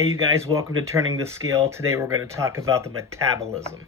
Hey you guys, welcome to Turning the Scale. Today we're going to talk about the metabolism.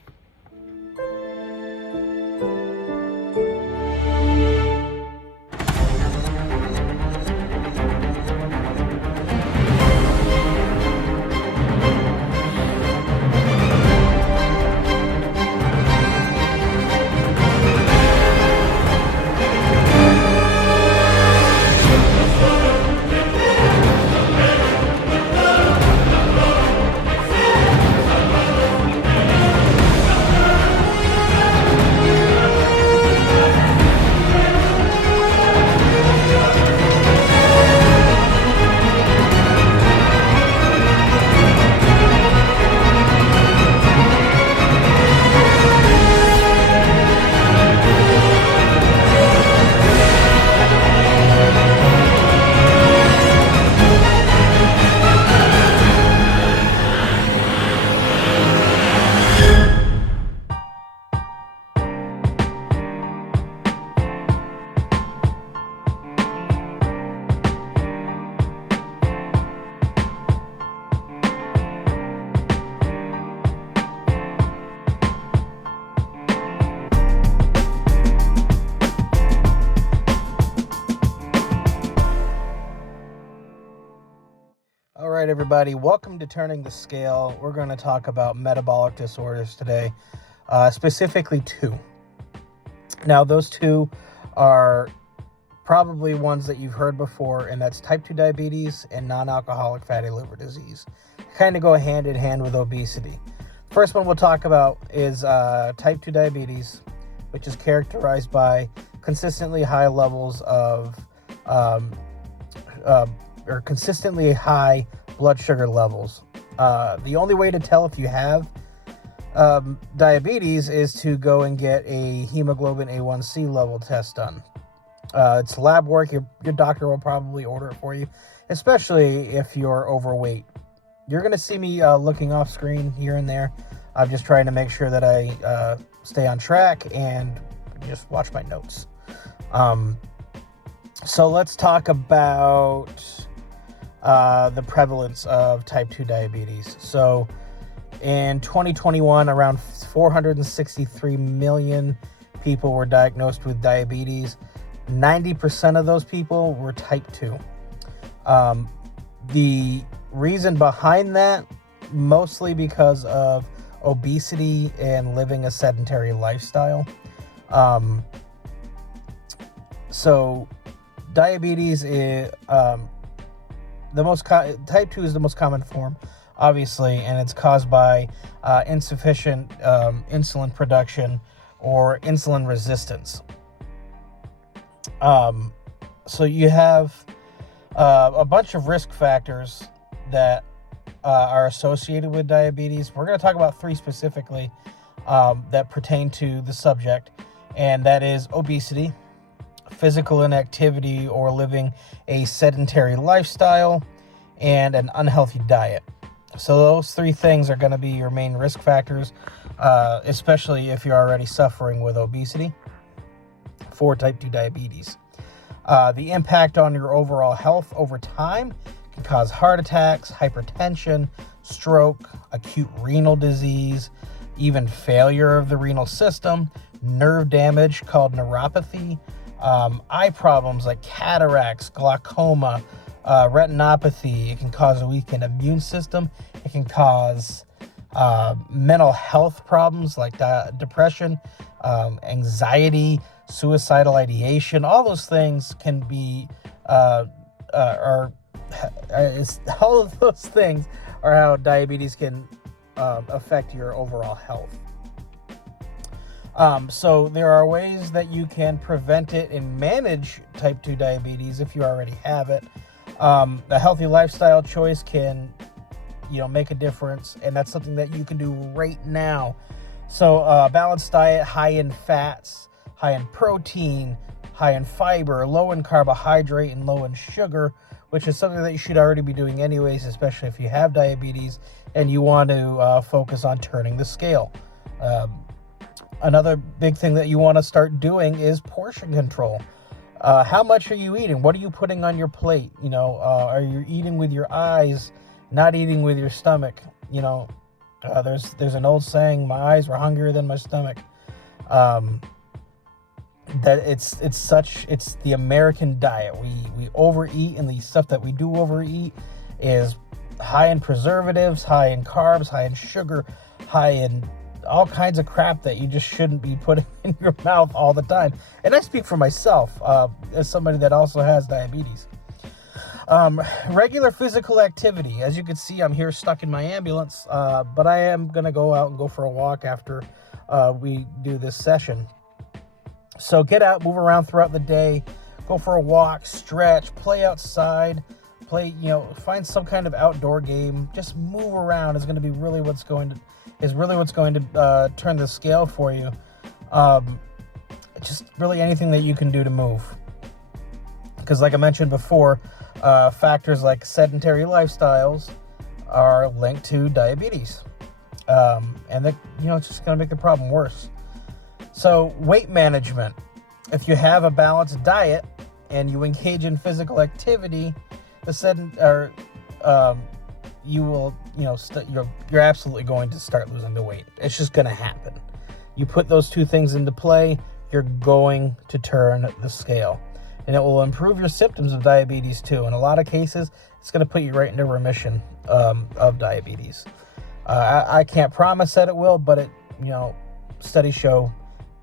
All right, everybody, welcome to Turning the Scale. We're going to talk about metabolic disorders today, specifically two. Now, those two are probably ones that you've heard before, and that's type 2 diabetes and non-alcoholic fatty liver disease. Kind of go hand in hand with obesity. First one we'll talk about is type 2 diabetes, which is characterized by consistently high levels of or consistently high blood sugar levels. The only way to tell if you have diabetes is to go and get a hemoglobin A1C level test done. It's lab work. Your doctor will probably order it for you, especially if you're overweight. You're going to see me looking off screen here and there. I'm just trying to make sure that I stay on track and just watch my notes. So let's talk about the prevalence of type 2 diabetes. So in 2021, around 463 million people were diagnosed with diabetes. 90% of those people were type 2. The reason behind that, mostly because of obesity and living a sedentary lifestyle. So diabetes is type 2 is the most common form, obviously, and it's caused by insufficient insulin production or insulin resistance. So you have a bunch of risk factors that are associated with diabetes. We're going to talk about three specifically that pertain to the subject, and that is obesity, physical inactivity or living a sedentary lifestyle, and an unhealthy diet. So those three things are going to be your main risk factors, especially if you're already suffering with obesity for type 2 diabetes. The impact on your overall health over time can cause heart attacks, hypertension, stroke, acute renal disease, even failure of the renal system, nerve damage called neuropathy, eye problems like cataracts, glaucoma, retinopathy. It can cause a weakened immune system. It can cause mental health problems like depression, anxiety, suicidal ideation. All those things can be, all of those things are how diabetes can affect your overall health. So there are ways that you can prevent it and manage type 2 diabetes if you already have it. A healthy lifestyle choice can, make a difference, and that's something that you can do right now. So balanced diet, high in fats, high in protein, high in fiber, low in carbohydrate, and low in sugar, which is something that you should already be doing anyways, especially if you have diabetes and you want to focus on turning the scale. Another big thing that you want to start doing is portion control. How much are you eating? What are you putting on your plate? Are you eating with your eyes not eating with your stomach. There's an old saying, my eyes were hungrier than my stomach. That it's the American diet. We overeat, and the stuff that we do overeat is high in preservatives, high in carbs, high in sugar, high in all kinds of crap that you just shouldn't be putting in your mouth all the time. And I speak for myself as somebody that also has diabetes. Regular physical activity. As you can see, I'm here stuck in my ambulance, but I am going to go out and go for a walk after we do this session. So get out, move around throughout the day, go for a walk, stretch, play outside, find some kind of outdoor game. Just move around is going to be really what's going to turn the scale for you. Just really anything that you can do to move. Because like I mentioned before, factors like sedentary lifestyles are linked to diabetes. And that, it's just going to make the problem worse. So weight management. If you have a balanced diet and you engage in physical activity, you will, you're absolutely going to start losing the weight. It's just going to happen. You put those two things into play, you're going to turn the scale. And it will improve your symptoms of diabetes too. In a lot of cases, it's going to put you right into remission of diabetes. I can't promise that it will, but studies show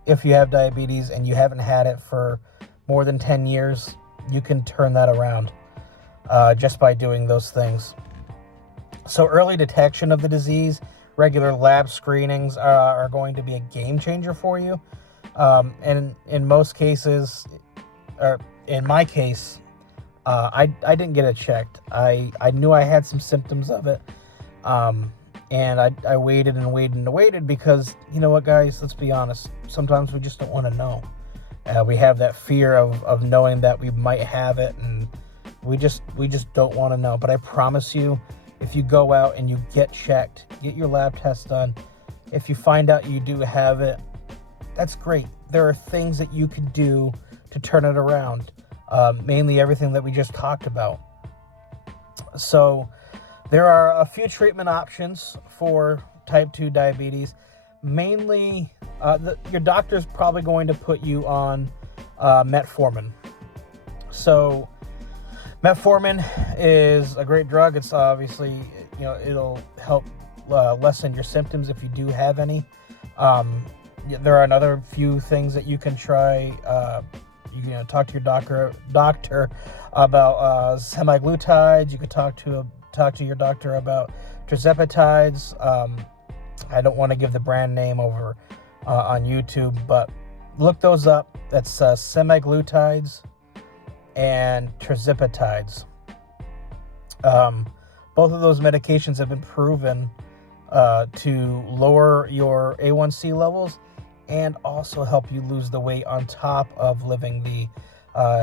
if you have diabetes and you haven't had it for more than 10 years, you can turn that around just by doing those things. So early detection of the disease, regular lab screenings are going to be a game changer for you. And in most cases, or in my case, I didn't get it checked. I knew I had some symptoms of it. And I waited and waited and waited because, you know what, guys, let's be honest. Sometimes we just don't want to know. We have that fear of knowing that we might have it, and we just don't want to know. But I promise you, if you go out and you get checked, get your lab test done, if you find out you do have it, that's great. There are things that you can do to turn it around, mainly everything that we just talked about. So there are a few treatment options for type 2 diabetes. Mainly, your doctor's probably going to put you on metformin. So metformin is a great drug. It's obviously, it'll help lessen your symptoms if you do have any. There are another few things that you can try. You can talk to your doctor about semaglutides. You could talk to your doctor about tirzepatides. I don't want to give the brand name over on YouTube, but look those up. That's semaglutides and tirzepatides. Both of those medications have been proven to lower your A1C levels and also help you lose the weight on top of living the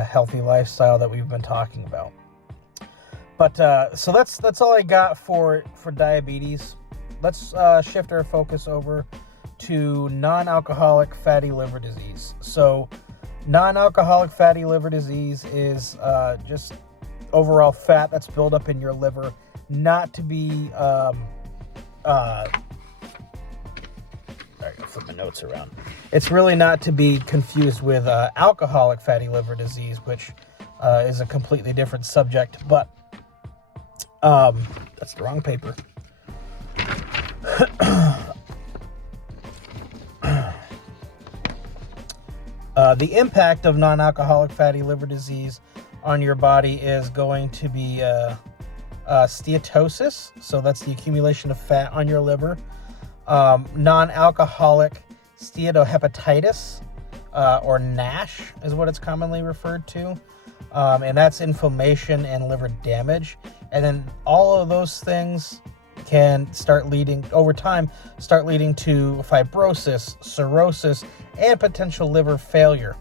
healthy lifestyle that we've been talking about. But so that's all I got for diabetes. Let's shift our focus over to non-alcoholic fatty liver disease. So non-alcoholic fatty liver disease is just overall fat that's built up in your liver, not to be I'll flip my notes around. It's really not to be confused with alcoholic fatty liver disease, which is a completely different subject, but that's the wrong paper. The impact of non-alcoholic fatty liver disease on your body is going to be steatosis, so that's the accumulation of fat on your liver. Non-alcoholic steatohepatitis, or NASH is what it's commonly referred to. And that's inflammation and liver damage. And then all of those things can over time start leading to fibrosis, cirrhosis, and potential liver failure.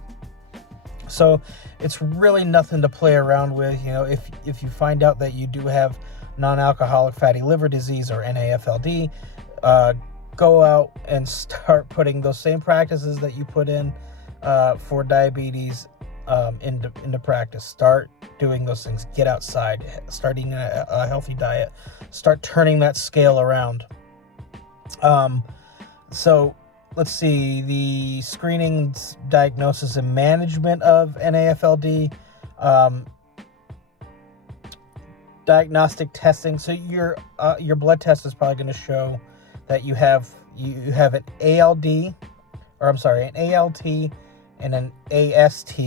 So it's really nothing to play around with. If you find out that you do have non-alcoholic fatty liver disease, or NAFLD, go out and start putting those same practices that you put in for diabetes into practice. Start doing those things. Get outside. Start eating a healthy diet. Start turning that scale around. So let's see, the screening, diagnosis, and management of NAFLD. Diagnostic testing. So your blood test is probably going to show that you have an ALD, or I'm sorry, an ALT and an AST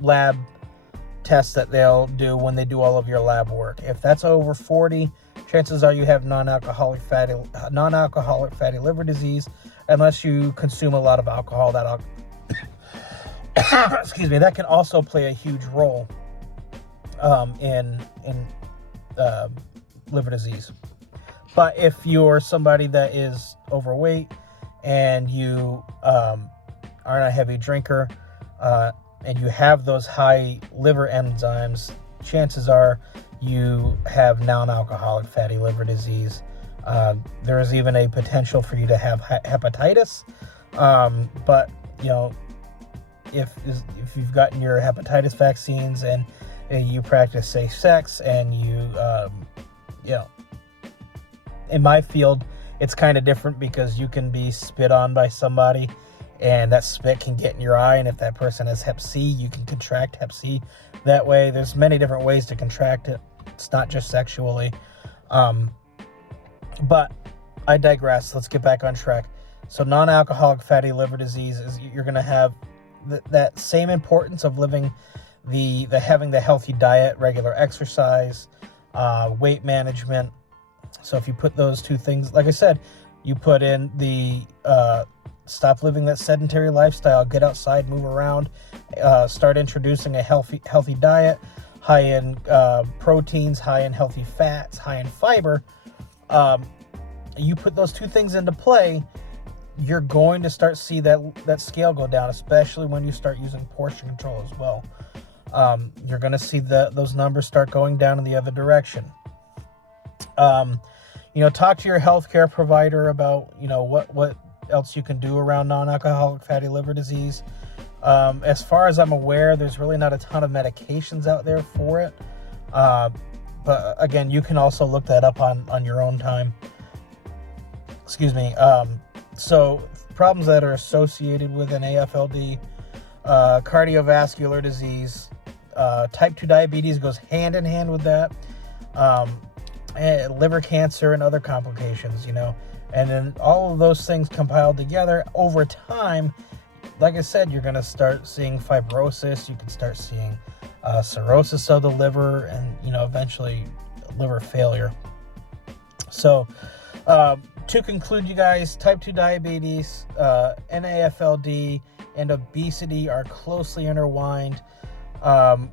lab test that they'll do when they do all of your lab work. If that's over 40, chances are you have non-alcoholic fatty liver disease, unless you consume a lot of alcohol. That excuse me, that can also play a huge role in liver disease. But if you're somebody that is overweight and you aren't a heavy drinker, and you have those high liver enzymes, chances are you have non-alcoholic fatty liver disease. There is even a potential for you to have hepatitis. But if you've gotten your hepatitis vaccines and you practice safe sex, and in my field, it's kind of different because you can be spit on by somebody and that spit can get in your eye. And if that person has hep C, you can contract hep C that way. There's many different ways to contract it. It's not just sexually. But I digress. Let's get back on track. So non-alcoholic fatty liver disease is, you're going to have that same importance of living having the healthy diet, regular exercise, weight management. So if you put those two things, like I said, you put in the stop living that sedentary lifestyle, get outside, move around, start introducing a healthy diet, high in proteins, high in healthy fats, high in fiber. You put those two things into play, you're going to start see that scale go down, especially when you start using portion control as well. You're going to see those numbers start going down in the other direction. Talk to your healthcare provider about, what else you can do around non-alcoholic fatty liver disease. As far as I'm aware, there's really not a ton of medications out there for it. But again, you can also look that up on your own time. Excuse me. So problems that are associated with an AFLD, cardiovascular disease, type 2 diabetes goes hand in hand with that. And liver cancer and other complications, and then all of those things compiled together over time. Like I said, you're going to start seeing fibrosis. You can start seeing cirrhosis of the liver, and eventually liver failure. So to conclude, you guys, type 2 diabetes, NAFLD, and obesity are closely intertwined,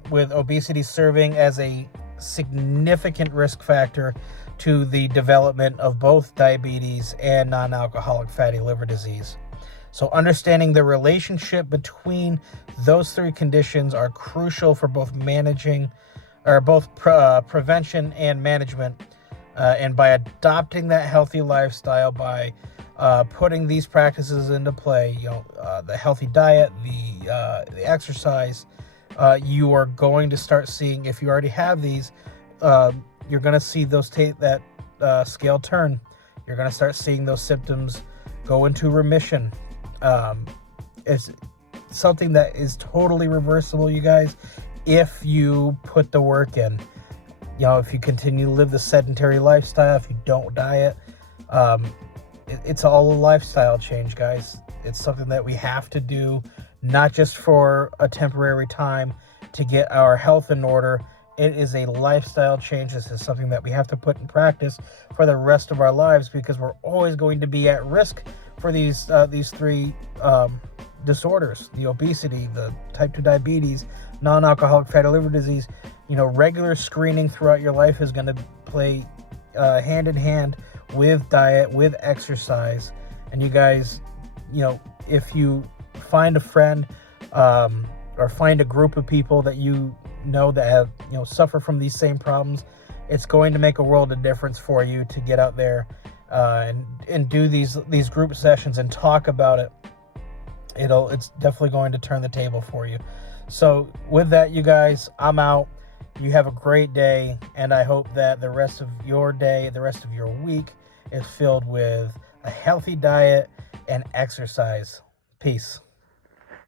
with obesity serving as a significant risk factor to the development of both diabetes and non-alcoholic fatty liver disease. So understanding the relationship between those three conditions are crucial for both prevention and management. And by adopting that healthy lifestyle, by putting these practices into play, the healthy diet, the exercise, you are going to start seeing, if you already have these, you're going to see those that scale turn. You're going to start seeing those symptoms go into remission. It's something that is totally reversible, you guys, if you put the work in. If you continue to live the sedentary lifestyle, if you don't diet, it's all a lifestyle change, guys. It's something that we have to do, not just for a temporary time to get our health in order. It is a lifestyle change. This is something that we have to put in practice for the rest of our lives, because we're always going to be at risk for these three disorders: the obesity, the type 2 diabetes, non-alcoholic fatty liver disease. Regular screening throughout your life is going to play hand in hand with diet, with exercise. And you guys, if you find a friend or find a group of people that that have suffer from these same problems, it's going to make a world of difference for you to get out there and do these group sessions and talk about it. it's definitely going to turn the table for you. So with that, you guys, I'm out. You have a great day, and I hope that the rest of your day, the rest of your week is filled with a healthy diet and exercise. Peace.